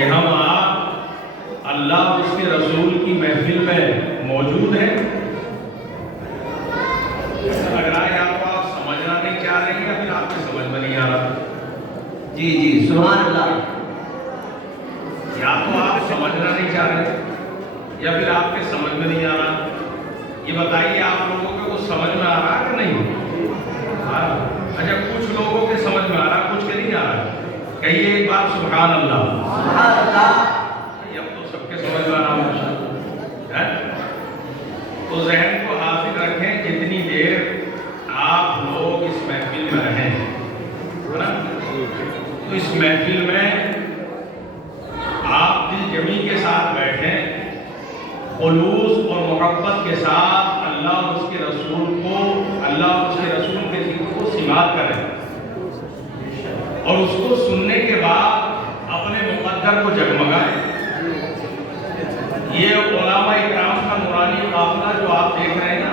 کہ ہم آپ اللہ اور اس کے رسول کی محفل میں موجود ہیں؟ لگ رہا ہے آپ کو آپ سمجھنا نہیں چاہ رہے ہیں یا پھر آپ کو سمجھ میں نہیں آ رہا؟ جی سبحان اللہ. یا تو آپ سمجھنا نہیں چاہ رہے یا پھر آپ کے سمجھ میں نہیں آ رہا. یہ بتائیے آپ لوگوں کو کچھ سمجھ میں آ رہا کہ نہیں آ رہا؟ اچھا کچھ لوگوں کے سمجھ میں آ رہا کچھ کے نہیں آ رہا. کہیے ایک بار سبحان اللہ. سبحان اللہ. اب تو سب کے سمجھ میں آ رہا ہے. تو ذہن کو حاضر رکھیں جتنی دیر آپ لوگ اس محفل میں رہیں ہے نا. تو اس محفل میں آپ دل جمی کے ساتھ بیٹھیں، خلوص اور محبت کے ساتھ اللہ اور اس کے رسول کو، اللہ اور اس کے رسول کے ذکر کو سماعت کریں، اور اس کو سننے کے بعد اپنے مقدر کو جگمگائیں. یہ علماء اکرام کا نورانی قافلہ جو آپ دیکھ رہے ہیں نا،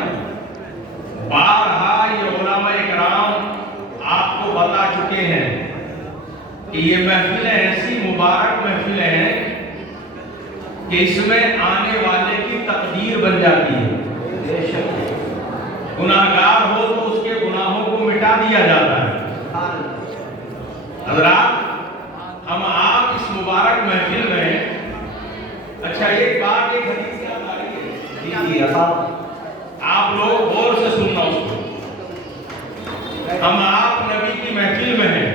بارہا یہ علماء اکرام آپ کو بتا چکے ہیں کہ یہ محفلیں ایسی مبارک محفلیں ہیں کہ اس میں آنے والے کی تقدیر بن جاتی ہے. گناہگار ہو تو اس کے گناہوں کو مٹا دیا جاتا ہے. حضرات ہم آپ اس مبارک محفل میں، اچھا ایک بات ایک حدیث یاد آ رہی ہے، آپ لوگ غور سے سننا اس کو. ہم آپ نبی کی محفل میں ہیں،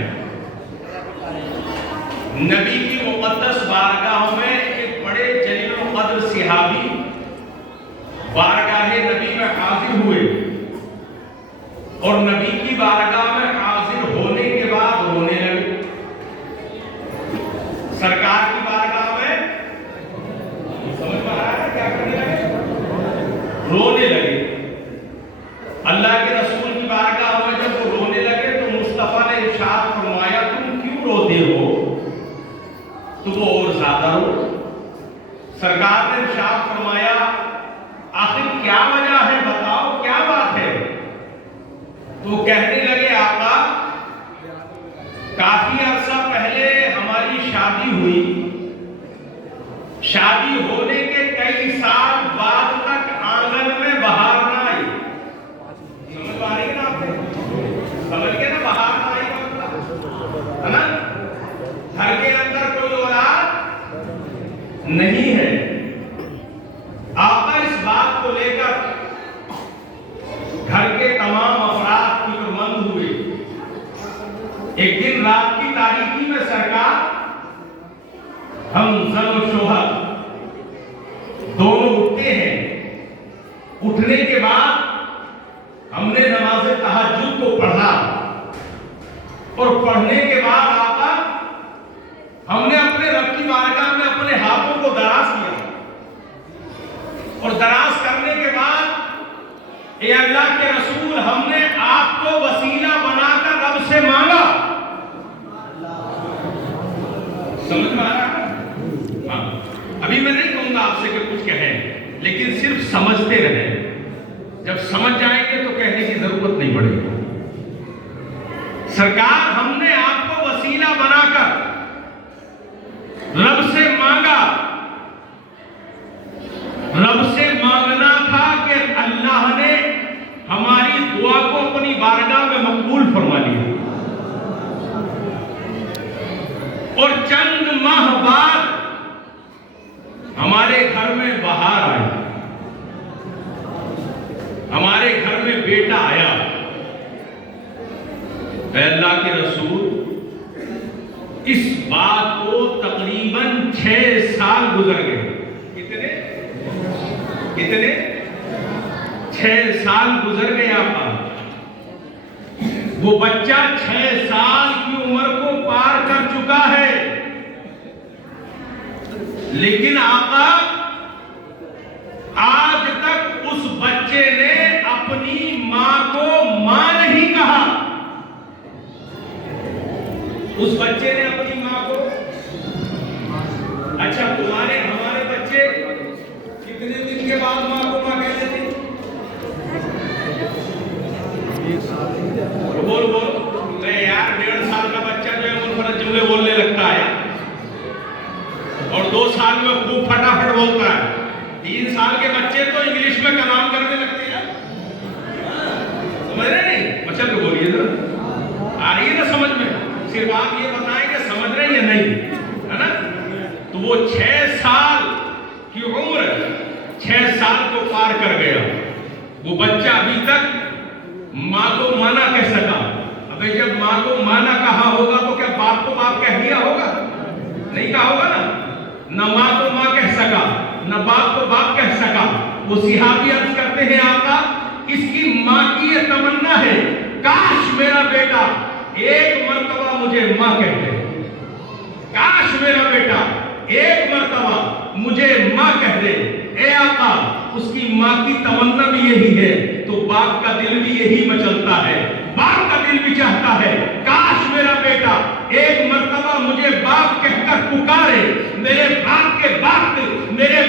نبی کی مقدس بارگاہوں میں ایک بڑے جلیل القدر صحابی بارگاہ نبی میں حاضر ہوئے، اور نبی کی بارگاہ میں حاضر ہونے کے بعد رونے لگے. سرکار کی بارگاہ میں سمجھ میں آ رہا ہے کیا کرنے لگے؟ رونے لگے. اللہ کے رسول کی بارگاہ میں جب وہ رونے لگے تو مصطفیٰ نے ارشاد فرمایا تم کیوں روتے ہو؟ تو وہ اور زیادہ رو. سرکار نے ارشاد فرمایا آخر کیا وجہ ہے، بتاؤ کیا بات ہے؟ تو کہنے لگے آقا کافی عرصہ پہلے ہماری شادی ہوئی، شادی ہونے کے کئی سال بعد تک آنگن میں بہار نہ آئی. سمجھ پا رہی ہے نا آپ نے؟ سمجھ کے نا بہار نہ آئی ہے نا. گھر کے اندر کوئی اولاد نہیں ہے. آقا اس بات کو لے کر گھر کے تمام افراد فکر مند ہوئے. ایک دن رات کی تاریکی میں سرکار، ہم زن و شوہر دونوں اٹھتے ہیں. اٹھنے کے بعد ہم نے نماز تہجد کو پڑھا، اور پڑھنے کے بعد آقا ہم نے اپنے رب کی بارگاہ میں اپنے ہاتھوں کو دراز کیا، اور دراز کرنے کے بعد اے اللہ کے رسول ہم نے آپ کو وسیلہ بنا کر رب سے مانگا. سمجھ میں آ رہا ہے؟ ہاں. ابھی میں نہیں کہوں گا آپ سے کہ کچھ کہیں، لیکن صرف سمجھتے رہیں. جب سمجھ جائیں گے تو کہنے کی ضرورت نہیں پڑے گی. سرکار ہم نے آپ کو وسیلہ بنا کر رب سے مانگا. رب سے مانگنا تھا کہ اللہ نے ہماری دعا کو اپنی بارگاہ میں مقبول فرما لیا، اور چند ماہ بعد ہمارے گھر میں بہار آئی، ہمارے گھر میں بیٹا آیا. اے اللہ کے رسول اس بات کو تقریباً 6 سال گزر گئے. کتنے 6 سال گزر گئے. آقا وہ بچہ 6 سال کی عمر کو پار کر چکا ہے، لیکن آقا آج تک اس بچے نے اپنی ماں کو ماں نہیں کہا. اس بچے نے اپنی ماں کو، اچھا تمہارے ہمارے بچے کتنے دن کے بعد ماں کو ماں کہتے تھے؟ بول یار 1.5 سال کا بچہ جو ہے منفرد جملے بولنے لگتا ہے. زبان میں خوب پھٹافٹ بولتا ہے. 3 سال کے بچے تو انگلش میں کلام کرنے لگتے ہیں. سمجھ رہے نہیں؟ مچل کے بولیے نا, آ رہی ہے نا سمجھ میں؟ صرف آپ یہ بتائیں کہ سمجھ رہے ہیں یا نہیں, ہے نا؟ تو وہ 6 سال کی عمر 6 سال کو پار کر گیا. وہ بچہ ابھی تک ماں کو مانا کہہ سکا. ابھی جب ماں کو مانا کہا ہوگا تو کیا باپ کو باپ کہہ دیا ہوگا؟ نہیں کہا ہوگا نا. نہ ماں کو ماں کہہ سکا, نہ باپ کو باپ کہہ سکا. وہ صحابی عرض کرتے ہیں آقا اس کی ماں کی یہ تمنا ہے کاش میرا بیٹا ایک مرتبہ مجھے ماں کہہ دے. کاش میرا بیٹا ایک مرتبہ مجھے ماں کہہ دے. اے آقا اس کی ماں کی تمنا بھی یہی ہے, تو باپ کا دل بھی یہی مچلتا ہے. باپ کا دل بھی چاہتا ہے کاش میرا بیٹا ایک مرتبہ مجھے باپ کہہ کر پکارے. میرے باپ کے باپ میرے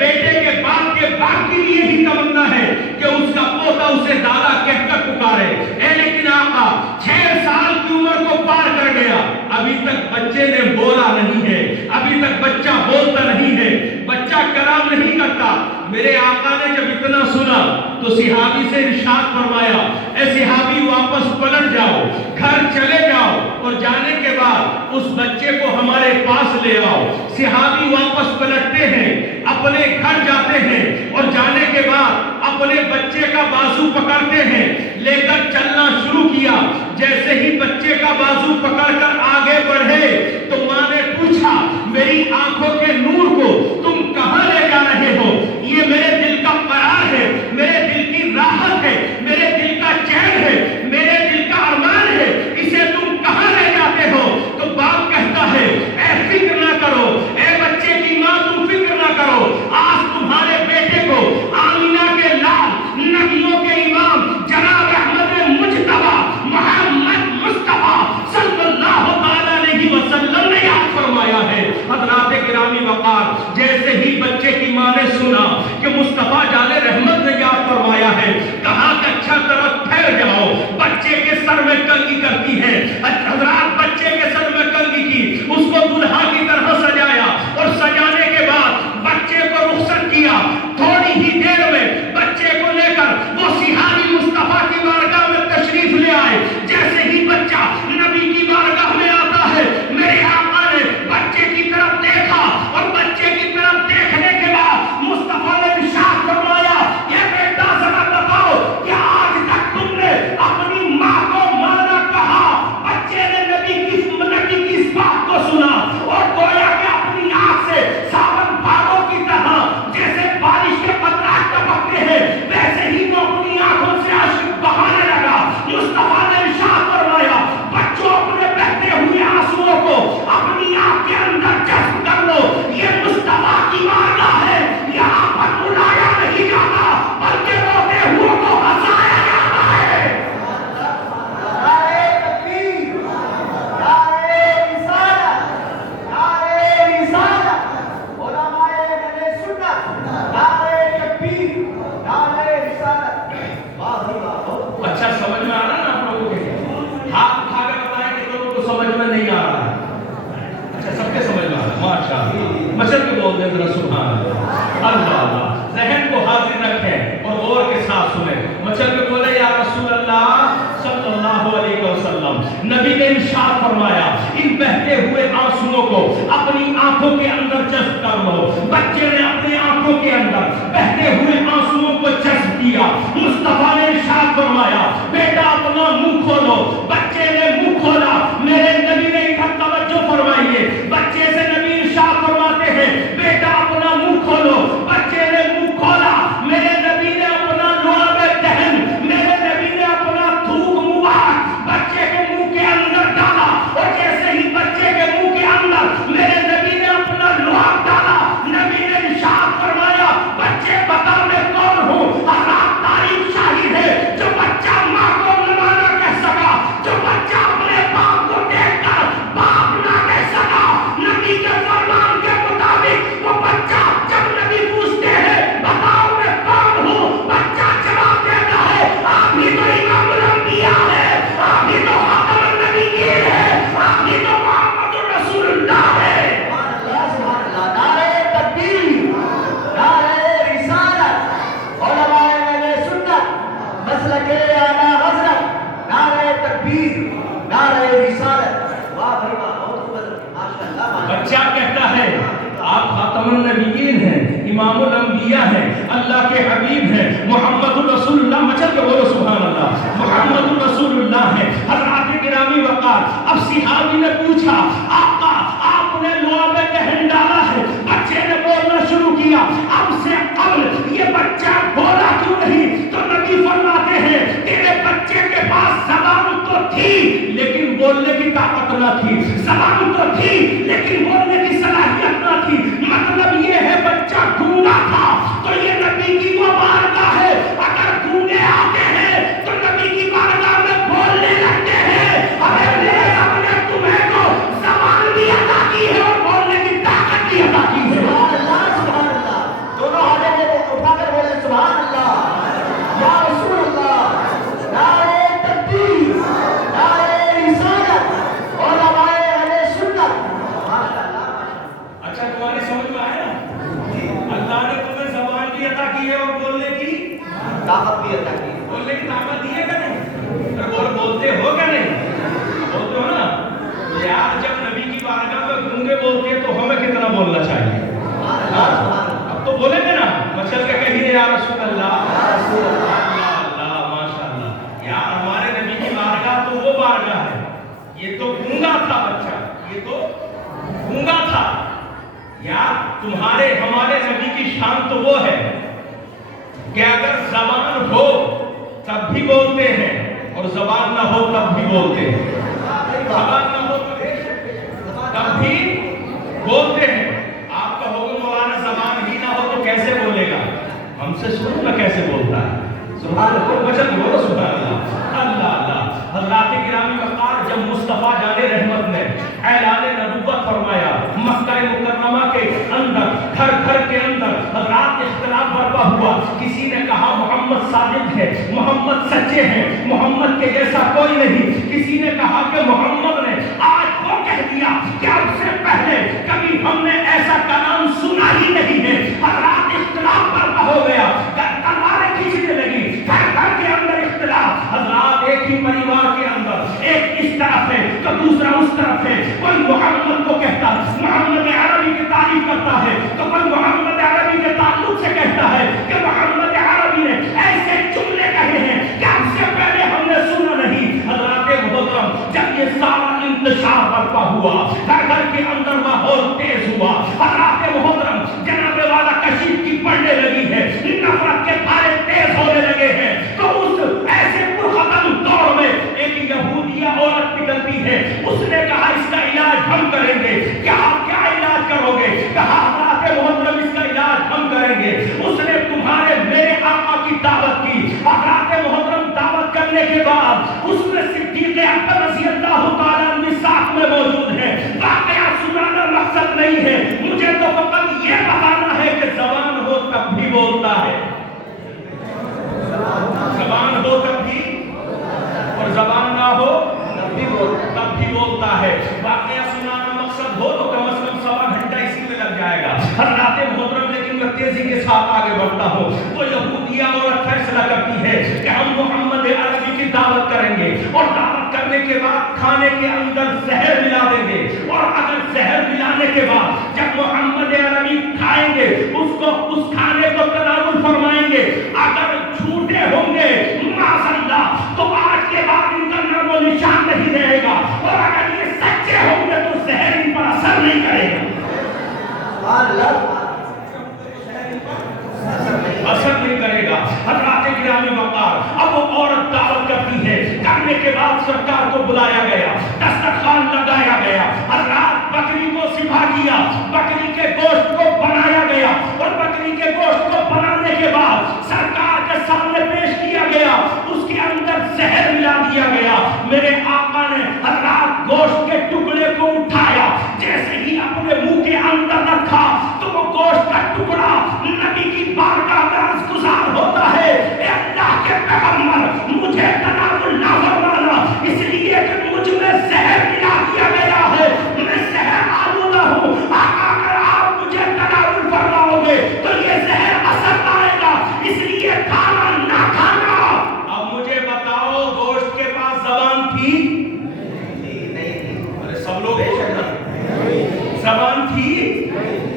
بیٹے کے باپ کی بھی یہی تمنا ہے کہ اس کا پوتا اسے دادا کہہ کر پکارے. لیکن آقا 6 سال کی عمر کو پار کر گیا, ابھی تک بچے نے بولا نہیں ہے, ابھی تک بچہ بولتا نہیں ہے, بچہ کلام نہیں کرتا. میرے آقا نے جب اتنا سنا تو صحابی سے ارشاد فرمایا اے صحابی واپس پلٹ جاؤ, گھر چلے جاؤ اور جانے کے بعد اس بچے کو ہمارے پاس لے آؤ. صحابی واپس پلٹتے ہیں, اپنے گھر جاتے ہیں اور جانے کے بعد اپنے بچے کا بازو پکڑتے ہیں, لے کر چلنا شروع کیا. جیسے ہی بچے کا بازو پکڑ کر آگے بڑھے تو ماں نے پوچھا میری آنکھوں کے نور کو تم کہاں لے جا رہے ہو؟ یہ میرے دل کا قرار ہے, میرے دل کی راحت ہے, میرے دل کا چین ہے, میرے دل کا ارمان ہے, اسے تم کہاں لے جاتے ہو؟ تو باپ کہتا ہے اے فکر نہ کرو, اے بچے کی ماں تم فکر نہ کرو, آج تمہارے بیٹے کو آمینہ کے لال نبیوں کے امام جناب احمد مجتبی محمد مصطفیٰ صلی اللہ علیہ وسلم نے یاد فرمایا ہے. حضرات گرامی وقار, جیسے ہی بچے کی ماں نے سنا کہ مصطفیٰ جان رحمت نے یاد فرمایا ہے, کہا کہ اچھا طرف ٹھہر جاؤ. بچے کے سر میں کنگھی کرتی ہے. حضرات بچے کے سر میں کنگھی کی, اس کو دلہا کی طرح سجایا اور سجانے کے بعد بچے کو رخصت کیا. تھوڑی ہی دیر میں بچے کو لے کر وہ صحابی مصطفیٰ کی بارگاہ میں تشریف لے آئے. جیسے ہی بچہ نبی کی بارگاہ میں آتا ہے, میرے آقا نے بچے کی طرف دیکھا اور بچے کی طرف دیکھنے کے بعد مصطفیٰ نے ارشاد فرمایا یہ بیٹا ذرا بتاؤ کیا آج تک تم نے اپنی ماں کو مانا کہا؟ بچے نے نبی کی اس بات کو سنا اور گویا کہ اپنی آنکھ سے ساون بھادوں کی طرح جیسے بارش کے قطرات ٹپکتے ہیں ویسے ہی وہ اپنی آنکھوں سے اشک بہانے لگا. مصطفیٰ نے ارشاد فرمایا بچوں اپنے بہتے ہوئے آنسوؤں کو اپنی آنکھ کے اندر جذب کر لو. یہ مصطفیٰ کی بارگاہ ہے, یہاں پر بلایا نہیں جاتا بلکہ روتے ہوئے کو ہنسایا جاتا ہے. اچھا سمجھ میں آ رہا ہے نا آپ لوگوں کے؟ ہاتھ اٹھا کر بتائیں کہ لوگوں کو سمجھ میں نہیں آ رہا ہے. اچھا سب کے سمجھ میں آ رہا ہے, ماشاء اللہ. مشر کے بول دیں ذرا سبحان اللہ. اللہ ذہن کو حاضر رکھیں اور غور کے ساتھ سنیں. مشر کے بولے یا رسول اللہ صلی اللہ علیہ وسلم, نبی نے ارشاد فرمایا ان بہتے ہوئے آنسوؤں کو اپنی آنکھوں کے اندر جذب کر لو. بچے نے اپنے آنکھوں کے اندر بہتے ہوئے آنسوؤں کو جذب کیا. مصطفیٰ نے ارشاد فرمایا بیٹا اپنا منہ کھولو. بچے نے منہ کھولا. میرے نبی نے ادھر توجہ فرمائیے, بچے سے نبی ارشاد فرماتے ہیں بیٹا اپنا منہ کھولو. بچے نے منہ کھولا. میرے نبی نے اپنا لعاب دہن, میرے نبی نے اپنا تھوک مبارک بچے کے منہ کے اندر ڈالا اور جیسے ہی بچے کے منہ کے اندر میرے نبی نے اپنا لعاب ڈالا, نبی نے ارشاد فرمایا بچے بتا میں کون ہوں. حضرات تاریخ شاہد ہے جو بچہ ماں کو نہ مانا کہہ سکا, جو بچہ اپنے باپ بچہ کہتا ہے آپ خاتم النبیین ہیں، امام الانبیاء ہیں، اللہ کے حبیب ہیں، محمد الرسول اللہ، مچل کے بولو سبحان اللہ، محمد الرسول اللہ ہے۔ حضرات گرامی وقار، اب صحابی نے پوچھا آقا آپ نے لعاب دہن ڈالا ہے، بچے نے بولنا شروع کیا، اب سے قبل یہ بچہ بولا کیوں نہیں؟ تو نبی فرماتے ہیں تیرے بچے کے پاس زبان تو تھی لیکن بولنے کی طاقت نہ تھی، زبان تو تھی لیکن بولنے کی صلاحیت نہ تھی، مطلب یہ ہے بچہ گونگا تھا۔ تو یہ نبی کی وہ بارگاہ ہے، اگر گونگے آتے ہیں تو نبی کی بارگاہ میں بولنے لگتے ہیں، اگر میرے رب نے تمہیں کو زبان بھی عطا کی ہے اور بولنے کی طاقت بھی عطا کی ہے۔ سبحان اللہ سبحان اللہ، دونوں ہاتھوں کو اٹھا کر بولے سبحان اللہ، یا رسول اللہ، نعرہ تکبیر، نعرہ رسالت، علماء اہل سنت، سبحان اللہ۔ اچھا تمہاری سمجھ میں آیا؟ اللہ نے تمہیں زبان بھی عطا کی ہے اور بولنے کی طاقت بھی عطا کی، بولنے کی طاقت دی ہے کہ نہیں؟ اور بولتے ہو کہ نہیں؟ بولتے ہو نا؟ یار جب نبی کی بارگاہ میں گونگے بولتے ہیں تو ہمیں کتنا بولنا چاہیے؟ سبحان اللہ سبحان اللہ، اب تو بولیں گے نا، مچل کے کہیے یا رسول اللہ، یا رسول اللہ، اللہ اللہ ماشاء اللہ۔ یار ہمارے نبی کی بارگاہ تو وہ بارگاہ ہے، یہ تو گونگا تھا بچہ، یہ تو گونگا تھا۔ یار تمہارے ہمارے نبی کی شان تو وہ ہے کہ اگر زبان ہو تب بھی بولتے ہیں اور زبان نہ ہو تب بھی بولتے ہیں، زبان نہ ہو تب بھی بولتے ہیں۔ آپ کہو گے مولانا زبان ہی نہ ہو تو کیسے بولے گا؟ ہم سے سنو نا کیسے بولتا ہے، سبحان اللہ، بچن بولو سبحان اللہ، اللہ اللہ۔ حضرات گرامی وقار، جب مصطفیٰ جان رحمت نے اعلان نبوت فرمایا مکہ مکرمہ کے اندر، گھر گھر کے اندر حضرات اختلاف برپا ہوا، کسی نے کہا محمد صادق ہے، محمد سچے ہیں، محمد کے جیسا کوئی نہیں، کسی نے کہا کہ محمد نے آج وہ کہہ دیا کہ اب سے پہلے کبھی ہم نے ایسا کلام سنا ہی نہیں ہے۔ حضرات اختلاف برپا ہو گیا، تلواریں کھینچنے لگی، گھر گھر کے اندر اختلاف۔ حضرات ایک ہی پریوار کے اندر ایک اس طرف ہے تو دوسرا اس طرف ہے، کوئی محمد کو کہتا محمد عربی کی تعریف کرتا ہے تو کوئی محمد عربی کے تعلق سے کہتا ہے کہ محمد عربی نے ایسے جملے کہے ہیں کہ اب سے پہلے ہم نے سنا نہیں۔ حضرات محترم، جب یہ سارا انتشار برپا ہوا، گھر گھر کے اندر ماحول تیز ہوا، حضرات محترم جناب والا کشید کی پڑنے لگی ہے، نفرت کے پھارے تیز ہونے لگے ہیں، تو اس ایسے پرختم دور میں ایک یہودیہ عورت نکلتی ہے، اس نے کہا اس کا علاج ہم کریں گے۔ کیا آپ کیا علاج کرو گے؟ کہا حضرات محترم اس کا علاج ہم کریں گے۔ اس نے تمہارے میرے آقا کی دعوت کی، حضرات محترم دعوت کرنے کے بعد اس میں صدیق اکبر رضی اللہ تعالیٰ عنہ ساتھ میں موجود ہیں۔ واقعہ سنانا مقصد نہیں ہے، مجھے تو فقط یہ بتانا ہے کہ زبان ہو تب بھی بولتا ہے، زبان ہو تب بھی اور زبان نہ ہو تب بھی بولتا ہے۔ واقعہ سنانا مقصد ہو تو کم از کم سوا گھنٹہ اسی میں لگ جائے گا۔ حضرات محترم، لیکن میں تیزی کے ساتھ آگے بڑھتا ہوں۔ وہ یہودیہ عورت فیصلہ کرتی ہے کہ ہم محمد عربی کی دعوت کریں گے اور دعوت کرنے کے بعد کھانے کے اندر زہر ملا دیں گے، اور اگر زہر ملانے کے بعد جب محمد عربی کھائیں گے اس کھانے کو تناول فرمائیں گے، اگر جھوٹے ہوں گے معاذ اللہ تو آج کے بعد ان کا نام و نشان نہیں رہے گا، اور اگر یہ سچے ہوں گے تو زہر ان پر اثر نہیں کرے گا، اثر نہیں کرے گا۔ حضرات گرامی وقار، اب وہ عورت دعوت کرتی ہے، کرنے کے بعد سرکار کو بلایا گیا، دسترخوان لگایا گیا، حضرات بکری کو ذبح کیا، بکری کے گوشت کو بنایا گیا، اور بکری کے گوشت کو بنانے کے بعد سرکار کے سامنے پیش کیا گیا، اس کے اندر زہر ملا دیا گیا۔ میرے آقا نے حضرات گوشت کے ٹکڑے کو اٹھایا، جیسے ہی اپنے منہ کے اندر رکھا تو وہ گوشت کا ٹکڑا نبی کی بارگاہ میں عرض گزار ہوتا ہے، اے اللہ کے پیغمبر مجھے تناول نہ فرمانا، اس لیے کہ مجھ میں زہر ملا دیا گیا ہے، میں زہر آلودہ ہوں، آقا اگر آپ زبان تھی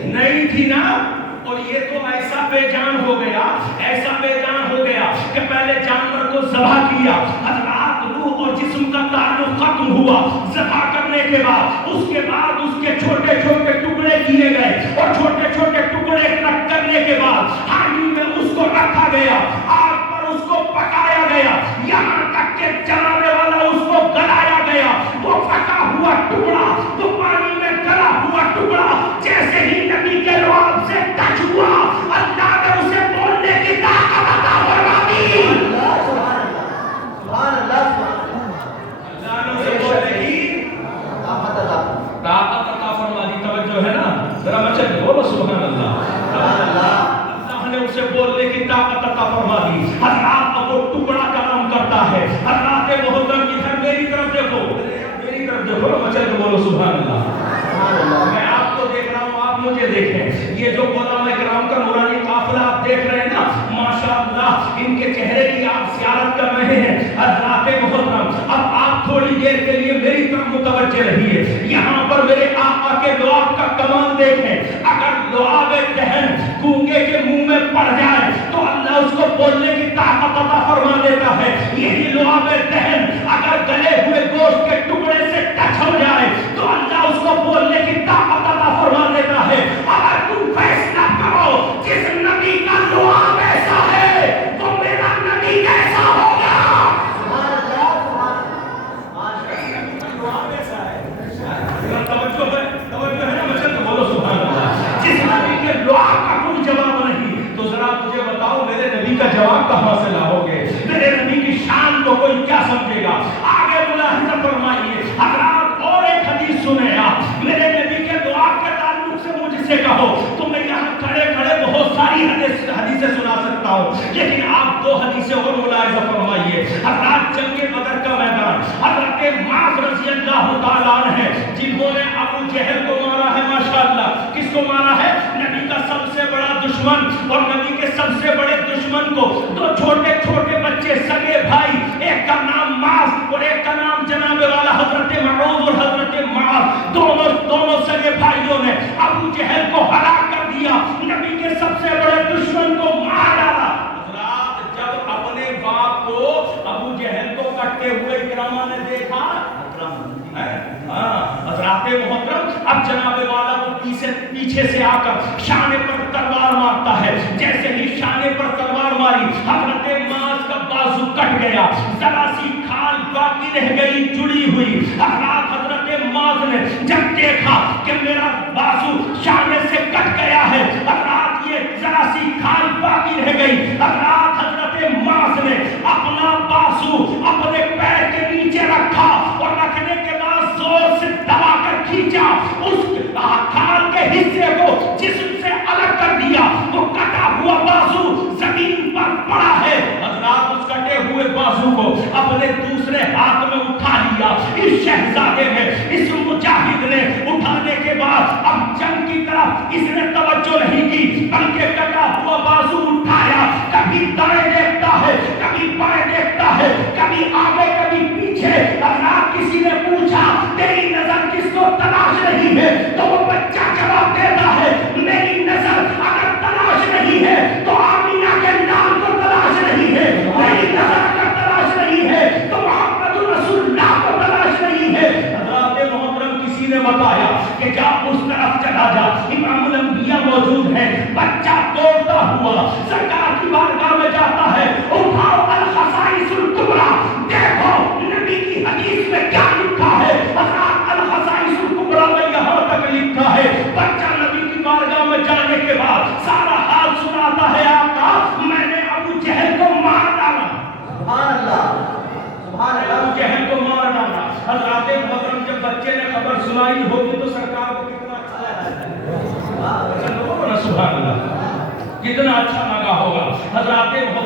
نہیں تھی نا. اور یہ تو ایسا بے جان ہو گیا, ایسا بے جان ہو گیا کہ پہلے جانور کو ذبح کیا, حضرات روح اور جسم کا تعلق ختم ہوا. ذبح کرنے کے بعد اس کے چھوٹے چھوٹے ٹکڑے کیے گئے, اور چھوٹے چھوٹے ٹکڑے کرنے کے بعد ہانڈی میں اس کو رکھا گیا, آگ پر اس کو پکایا گیا, یہاں تک کہ جلانے والا اس کو گلایا گیا. وہ پکا ہوا ٹکڑا, وہ پانی میں گلا ہوا ٹکڑا جیسے ہی نبی کے لعاب سے ٹچ ہوا, اللہ نے اسے بولنے کی طاقت عطا فرما دی. سبحان اللہ سبحان اللہ. اللہ نے اسے بولنے کی طاقت عطا فرما دی. توجہ ہے نا, ذرا مچل کے بولو سبحان اللہ. اللہ نے اسے بولنے کی طاقت عطا فرما دی. حضرات اب وہ ٹکڑا کلام کرتا ہے. حضرات محترم ادھر میری طرف دیکھو, میری طرف دیکھو, مچل کے بولو سبحان اللہ. میں آپ کو دیکھ رہا ہوں, آپ مجھے دیکھیں. یہ جو علماء کرام کا نورانی قافلہ آپ دیکھ رہے ہیں نا, ماشاءاللہ ان کے چہرے کی آپ زیارت کر رہے ہیں. حضرات محترم, اب آپ تھوڑی دیر کے لیے میری طرف متوجہ رہیے. یہاں پر میرے آقا کے لعاب کا کمال دیکھیں. اگر لعاب دہن گونگے کے منہ میں پڑ جائے تو اللہ اس کو بولنے کی طاقت عطا فرما دیتا ہے. یہی لعاب دہن اگر گلے ہوئے گوشت کے ٹکڑے سے ٹچ ہو جائے تو اللہ اس کو بولنے کی طاقت عطا فرما دیتا ہے. اگر تم فیصلہ کرو جس نبی کا لعاب ایسا ہے تو میرا نبی کیسا ہوگا. توجہ ہے نا, مچل بولو سبحان اللہ. جس نبی کے لعاب کا کوئی جواب نہیں تو ذرا مجھے بتاؤ میرے نبی کا جواب کہاں سے لاؤ گے؟ میرے نبی کی شان کو کوئی کیا سمجھے گا؟ آگے ملاحظہ فرمائیے حضرات, اور ایک حدیث سنیں آپ. میرے نبی کے لعاب کے تعلق سے مجھ سے کہو تو میں یہاں کھڑے کھڑے بہت ساری حدیثیں سنا سکتا ہوں, لیکن آپ دو حدیثیں اور ملاحظہ فرمائیے. حضرات جنگ بدر کا میدان, حضرت معاذ رضی اللہ تعالیٰ عنہ ہیں جنہوں نے ابو جہل کو مارا ہے. ماشاءاللہ کس کو مارا ہے؟ نبی کا سب سے بڑا دشمن, اور نبی کے سب سے بڑے دشمن کو دو چھوٹے چھوٹے بچے سگے بھائی, ایک کا نام معاذ اور ایک کا نام جناب والا حضرت معوذ اور حضرت معاذ, دونوں سگے بھائیوں نے ابو جہل کو ہلاک کر دیا, نبی کے سب سے بڑے دشمن کو مار ڈالا. حضرات جب اپنے باپ کو ابو جہل کو کٹتے ہوئے اکرامہ نے دیکھا, حضرات محترم اب جناب والا کو پیچھے سے آ کر شانے پر تلوار مارتا ہے. جیسے ہی شانے پر تلوار ماری حضرت معاذ کا بازو کٹ گیا, ذرا سی کھال باقی رہ گئی جڑی ہوئی. حضرت معاذ نے جب دیکھا کہ میرا بازو شانے سے کٹ گیا ہے, حضرات یہ ذرا سی کھال باقی رہ گئی, حضرت معاذ نے اپنا بازو اپنے پیر کے نیچے رکھا اور رکھنے کے بعد زور سے دبا کر کھینچا, اس کھال کے حصے کو جسم سے الگ کر دیا. وہ کٹا ہوا بازو زمین پر پڑا ہے. حضرات اس کٹے ہوئے بازو کو اپنے دوسرے ہاتھ میں اٹھا لیا. اس شہزادے نے, اس مجاہد نے اٹھانے کے بعد اب جنگ کی طرف اس نے توجہ نہیں کی, بلکہ کٹا ہوا بازو اٹھایا, کبھی دائیں دیکھتا ہے, کبھی بائیں دیکھتا ہے, کبھی آگے کبھی پیچھے. حضرات کسی نے پوچھا تیری نظر کس کو تلاش نہیں ہے, تو وہ بچہ جواب دیتا ہے میری نظر اگر تلاش نہیں ہے تو آمینہ کے نام کو تلاش نہیں ہے, میری نظر اگر تلاش نہیں ہے تو محمد رسول اللہ کو تلاش نہیں ہے. حضرات محترم کسی نے بتایا کہ جا اس طرف چلا جا, امام الانبیاء موجود ہے. بچہ دوڑتا ہوا سرکار کی بارگاہ میں جاتا ہے, اٹھاؤ الخصائص الکبریٰ, دیکھو نبی کی حدیث میں کیا لکھا ہے. حضرات الخصائص الکبریٰ میں یہاں تک لکھا ہے, بچہ نبی کی بارگاہ میں جانے کے بعد سارا حال سناتا ہے, آقا میں نے ابو جہل کو مار ڈالا. سبحان اللہ سبحان اللہ. ابو جہل کو مار ڈالا. حضرات محترم جب بچے نے خبر سنائی ہوگی تو سرکار کو کتنا اچھا لگا, سبحان اللہ, کتنا اچھا لگا ہوگا. حضرات محترم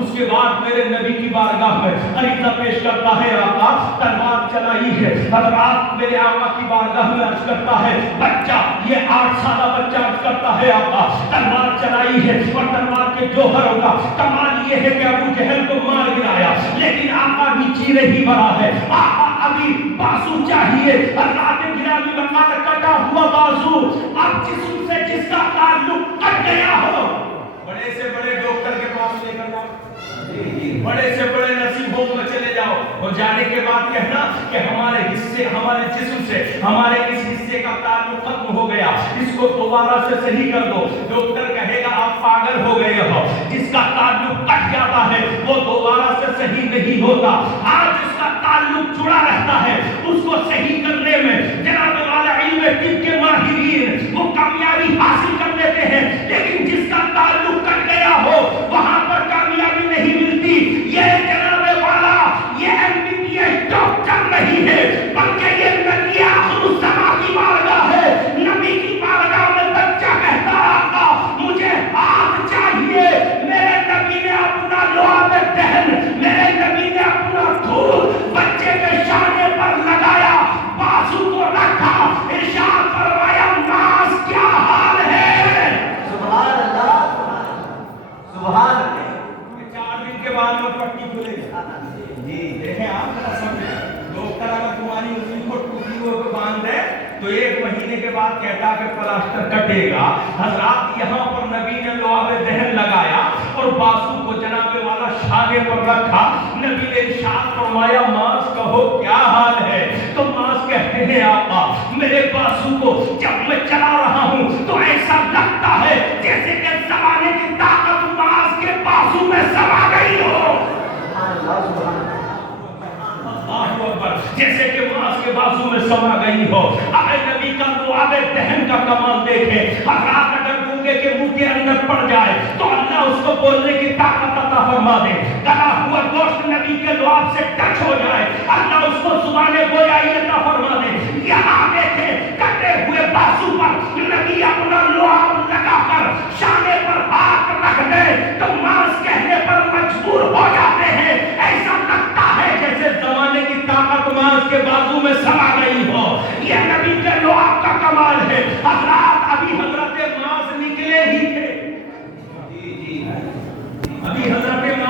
اس کے بعد میرے نبی کی بارگاہ میں عریضہ پیش کرتا ہے, آقا تلوار چلائی ہے. حضرات میرے آقا کی بارگاہ میں عرض کرتا ہے, بچہ یہ 8 سالہ بچہ عرض کرتا ہے, آقا تلوار چلائی ہے اور تلوار کے جوہروں کا کمال یہ ہے کہ ابو جہل کو مار گرایا, لیکن آقا بھی چیرے ہی بڑا ہے. آقا بھی بازو چاہیے. اللہ کے گرامی مقام کٹا ہوا بازو اب جسم سے جس کا تعلق کٹ گیا ہو, بڑے سے بڑے ڈاکٹر کے پاس لے کر جاؤ, بڑے سے بڑے نرسنگ ہوم میں چلے جاؤ, اور جانے کے بعد کہنا کہ ہمارے حصے, ہمارے جسم سے ہمارے اس حصے کا تعلق ختم ہو گیا, اس کو دوبارہ سے صحیح کر دو. ڈاکٹر کہے گا آپ پاگل ہو گئے ہو, جس کا تعلق کٹ جاتا ہے وہ دوبارہ سے صحیح نہیں ہوتا. آج جس کا تعلق جڑا رہتا ہے اس کو صحیح کرنے میں جناب والا علم طب کے ماہرین وہ کامیابی حاصل کر لیتے ہیں, لیکن جس کا تعلق کٹ گیا ہو وہاں پر کامیابی نہیں ملتی. یہ جناب والا یہ MBBS ڈاکٹر نہیں ہے, بلکہ یہ نبی آخر الزمان کی بارگاہ ہے. نبی کی بارگاہ میں بچہ کہتا آقا مجھے ہاتھ چاہیے, میرے نبی نے اپنا لعاب دہن, میرے نبی نے اپنا دھول بچے کے شانے پر لگایا, بازو کو رکھا, ارشاد فرمایا ناز کیا حال ہے. سبحان اللہ, سبحان اللہ. 4 دن کے بعد میں پٹی کھلے گی. جی دیکھیں آپ ذرا سمجھیں, ڈاکٹر اگر تمہاری انگلی کو ٹوٹی ہوئے کو باندھ دے تو 1 مہینے کے بعد کہتا کہ پلاسٹر کٹے گا. حضرات یہاں پر نبی نے لعاب دہن لگایا اور بازو کو جناب والا شانے پر رکھا. نبی نے ارشاد فرمایا ماس کہو کیا حال ہے, تو ماس کہتے ہیں آقا میرے بازو کو جب میں چلا رہا ہوں تو ایسا لگتا ہے جیسے کہ زمانے کی طاقت ماس کے بازو میں سما گئی ہو. اللہ اکبر, جیسے کہ ماس کے بازو میں سما گئی ہو. اب نبی کا لعاب دہن کا کمال دیکھیں. حضرات اگر گونگے کے منہ کے اندر پڑ جائے تو اللہ اس کو بولنے کی طاقت عطا فرما دے. گلا ہوا گوشت نبی کے لعاب سے ٹچ ہو جائے, اللہ اس کو زبان گویائی عطا فرما دے. یہاں دیکھیں کٹے ہوئے بازو پر نبی اپنا لعاب لگا کر شانے پر ہاتھ رکھ دے تو ماس کہنے پر مجبور ہو جاتے ہیں. ایسا لگتا ہے جیسے زمانے کی طاقت ماس کے بازو میں سما